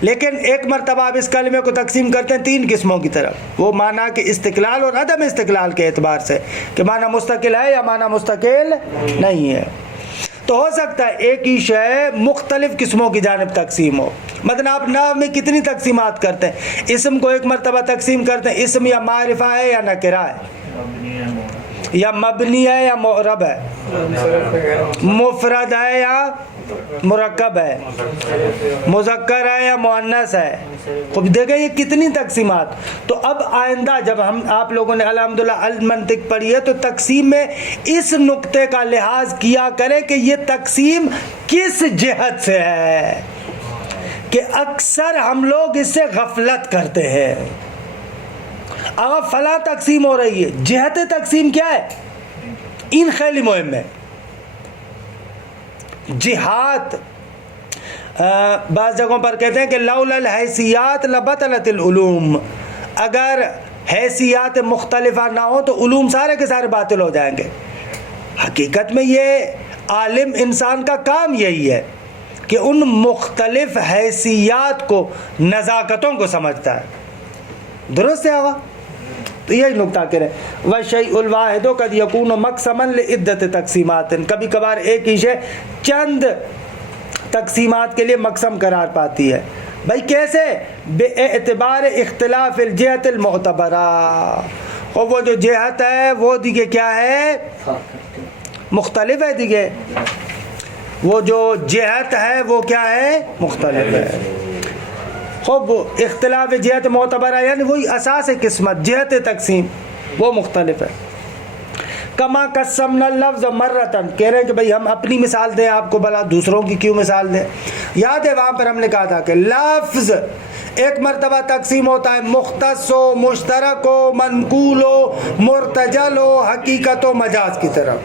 لیکن ایک مرتبہ آپ اس کلمے کو تقسیم کرتے ہیں 3 قسموں کی طرف، وہ معنی کے استقلال اور عدم استقلال کے اعتبار سے کہ معنی مستقل ہے یا معنی مستقل نہیں ہے. تو ہو سکتا ہے ایک ہی شے مختلف قسموں کی جانب تقسیم ہو. مثلا آپ نحو میں کتنی تقسیمات کرتے ہیں؟ اسم کو ایک مرتبہ تقسیم کرتے ہیں، اسم یا معرفہ ہے یا نکرہ ہے، یا مبنی ہے یا معرب ہے، مفرد ہے یا مرکب ہے، مذکر ہے یا مؤنث ہے. خوب دیکھیں یہ کتنی تقسیمات. تو اب آئندہ جب آپ لوگوں نے الحمدللہ المنطق پڑھی ہے تو تقسیم میں اس نقطے کا لحاظ کیا کریں کہ یہ تقسیم کس جہت سے ہے، کہ اکثر ہم لوگ اس سے غفلت کرتے ہیں. اگر فلاں تقسیم ہو رہی ہے، جہت تقسیم کیا ہے؟ ان خیلی مہم ہے جہات. بعض جگہوں پر کہتے ہیں کہ لولا الحیثیات لبطلت العلوم، اگر حیثیات مختلفہ نہ ہو تو علوم سارے کے سارے باطل ہو جائیں گے. حقیقت میں یہ عالم انسان کا کام یہی ہے کہ ان مختلف حیثیات کو، نزاکتوں کو سمجھتا ہے. درست ہے آقا؟ تو یہی نقطہ کہہ رہے ہیں وَالشَّيْءُ الْوَاحِدُ قَدْ يَكُونُ مَقْسَمًا لِعِدَّةِ تَقْسِيمَاتٍ. کبھی کبھار ایک ہی شے چند تقسیمات کے لیے مقسم قرار پاتی ہے. بھائی کیسے؟ بِاعْتِبَارِ اِخْتِلَافِ الْجِهَةِ الْمُعْتَبَرَةِ. اور وہ جو جہت ہے وہ دیگه کیا ہے؟ مختلف ہے. دیگه وہ جو جہت ہے وہ کیا ہے؟ مختلف ہے. خوب اختلاف جہت معتبرہ یعنی وہی اساس قسمت، جہت تقسیم وہ مختلف ہے. کما قسمنا اللفظ مرتن، کہہ رہے ہیں کہ بھئی ہم اپنی مثال دیں آپ کو، بلا دوسروں کی کیوں مثال دیں. یاد ہے وہاں پر ہم نے کہا تھا کہ لفظ ایک مرتبہ تقسیم ہوتا ہے مختص و مشترک و منقول و مرتجل و حقیقت و مجاز کی طرف.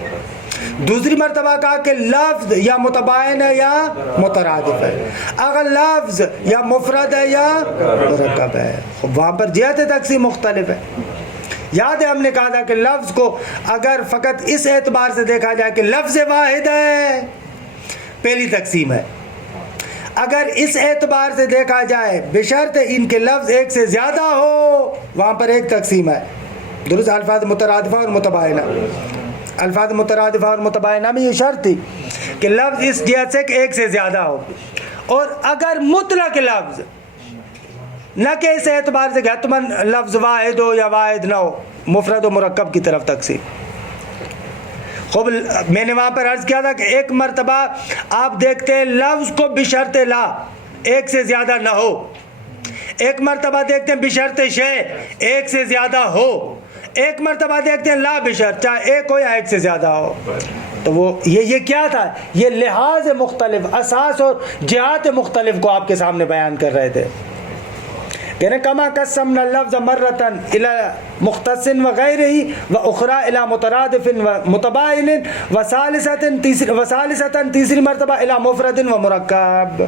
دوسری مرتبہ کہا کہ لفظ یا متباین ہے یا مترادف ہے، اگر لفظ یا مفرد ہے یا مرکب ہے. وہاں پر جہت تقسیم مختلف ہے. یاد ہے ہم نے کہا تھا کہ لفظ کو اگر فقط اس اعتبار سے دیکھا جائے کہ لفظ واحد ہے، پہلی تقسیم ہے. اگر اس اعتبار سے دیکھا جائے بشرط ان کے لفظ ایک سے زیادہ ہو، وہاں پر ایک تقسیم ہے. درست، الفاظ مترادفہ اور متباینہ. الفاظ مترادفہ اور متباینہ میں یہ شرط تھی کہ لفظ اس جہت سے کہ ایک سے زیادہ ہو. اور اگر مطلق لفظ نہ کہ اس اعتبار سے کہ حتماً لفظ واحد ہو یا واحد نہ ہو، مفرد و مرکب کی طرف تقسیم. خوب میں نے وہاں پر عرض کیا تھا کہ ایک مرتبہ آپ دیکھتے ہیں لفظ کو بشرط لا ایک سے زیادہ نہ ہو، ایک مرتبہ دیکھتے ہیں بشرط شے ایک سے زیادہ ہو، ایک مرتبہ دیکھتے ہیں لا بشرط چاہے ایک ہو یا ایک سے زیادہ ہو. تو وہ یہ کیا تھا؟ یہ لحاظ مختلف، اساس اور جہات مختلف کو آپ کے سامنے بیان کر رہے تھے. کہنے کما قسمنا اللفظ مرتن الى مختص وغیرہ واخرى الى مترادف ومتباین وثالثة تیسری مرتبہ الى مفرد ومرکب.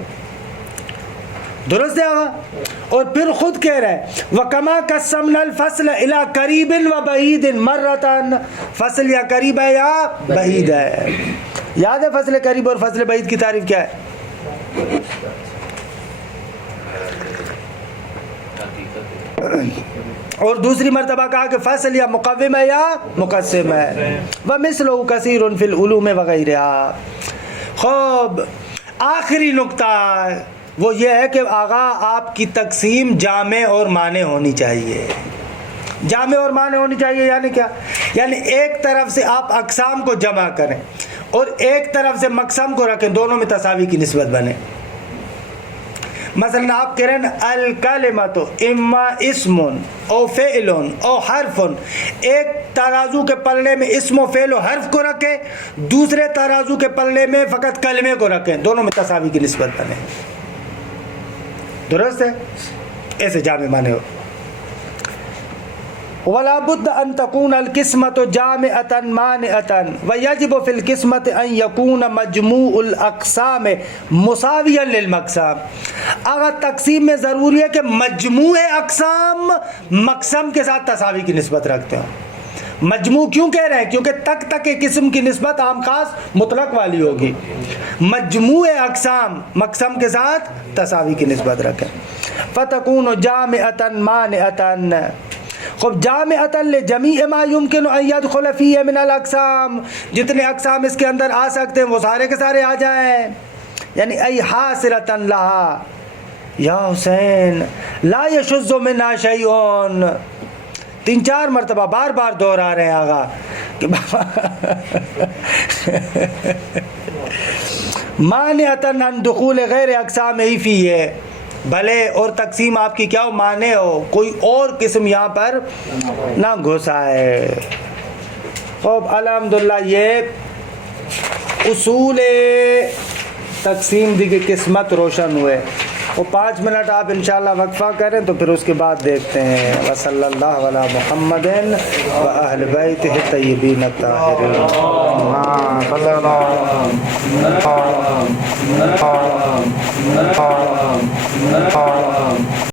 درست ہے آقا؟ اور پھر خود کہہ رہے ہیں وَكَمَا قَسَّمْنَا الْفَصْلَ إِلَىٰ قَرِيبٍ وَبَعِيدٍ مَرَّةً. فصل یا قریب ہے یا بعید ہے. یاد ہے فصل قریب اور فصل بعید کی تعریف کیا ہے؟ اور دوسری مرتبہ کہا کہ فصل یا مقوم ہے یا مقسم ہے. وَمِثْلُهُ كَثِيرٌ فِي الْعُلُومِ وَغَيْرِهَا. خوب آخری نقطہ وہ یہ ہے کہ آغا آپ کی تقسیم جامع اور مانع ہونی چاہیے. جامع اور مانع ہونی چاہیے یعنی کیا؟ یعنی ایک طرف سے آپ اقسام کو جمع کریں اور ایک طرف سے مقسم کو رکھیں، دونوں میں تساوی کی نسبت بنے. مثلا آپ کہہ رہے ہیں الکلمۃ اما اسم او فعل او حرف. ایک ترازو کے پلڑے میں اسم و فعل و حرف کو رکھیں، دوسرے ترازو کے پلڑے میں فقط کلمے کو رکھیں، دونوں میں تساوی کی نسبت بنے. درست ہے؟ ایسے جامع معنی ہو. ولا بد ان تكون القسمة جامعة مانعة ويجب في القسمة ان يكون مجموع الاقسام مساويا للمقسم. اگر تقسیم میں ضروری ہے کہ مجموع اقسام مقسم کے ساتھ تساوی کی نسبت رکھتے ہیں. مجموع کیوں کہہ رہے ہیں؟ کیونکہ تک تک ایک قسم کی نسبت عام خاص مطلق والی ہوگی. مجموع اقسام مقسم کے ساتھ تساوی کی نسبت رکھیں. فتكون جامعة مانعة. خب جامعة لجمیع ما يمكن ان يدخل فيه من الاقسام. جتنے اقسام اس کے اندر آ سکتے ہیں وہ سارے کے سارے آ جائیں. یعنی ای حاصلة لها. یا حسین لا يشذ منها شيء. 3-4 مرتبہ بار بار دوہرا رہے ہیں آغا کہ مانعة عن دخول غیر اقسام ہی فی ہے. بھلے اور تقسیم آپ کی کیا ہو مانے ہو کوئی اور قسم یہاں پر نہ گھس آئے. خوب الحمدللہ یہ اصول تقسیم دی کی قسمت روشن ہوئے. وہ 5 منٹ آپ انشاءاللہ وقفہ کریں تو پھر اس کے بعد دیکھتے ہیں. وصلی اللہ علی محمد و اہل بیتہ الطیبین الطاہرین.